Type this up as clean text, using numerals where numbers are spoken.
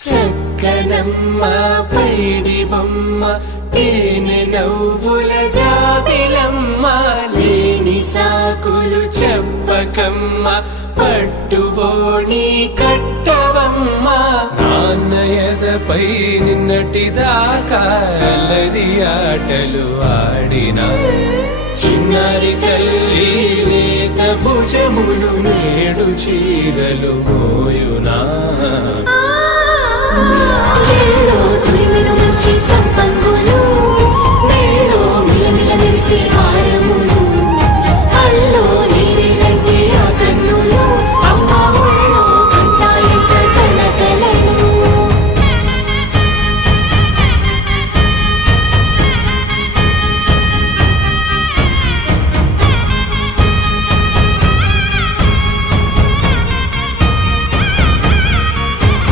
చక్కనమ్మ పైడి బొమ్మ తేనె నవ్వుల జాబిలమ్మ లేని సాకులు చెప్పకమ్మ పట్టువోణి కట్టవమ్మ నాన్నయదపై నిన్నటిదాకా అల్లరి ఆటలు ఆడినా చిన్నారి తల్లి లేత భుజములు నేడు చీరలు మోయునా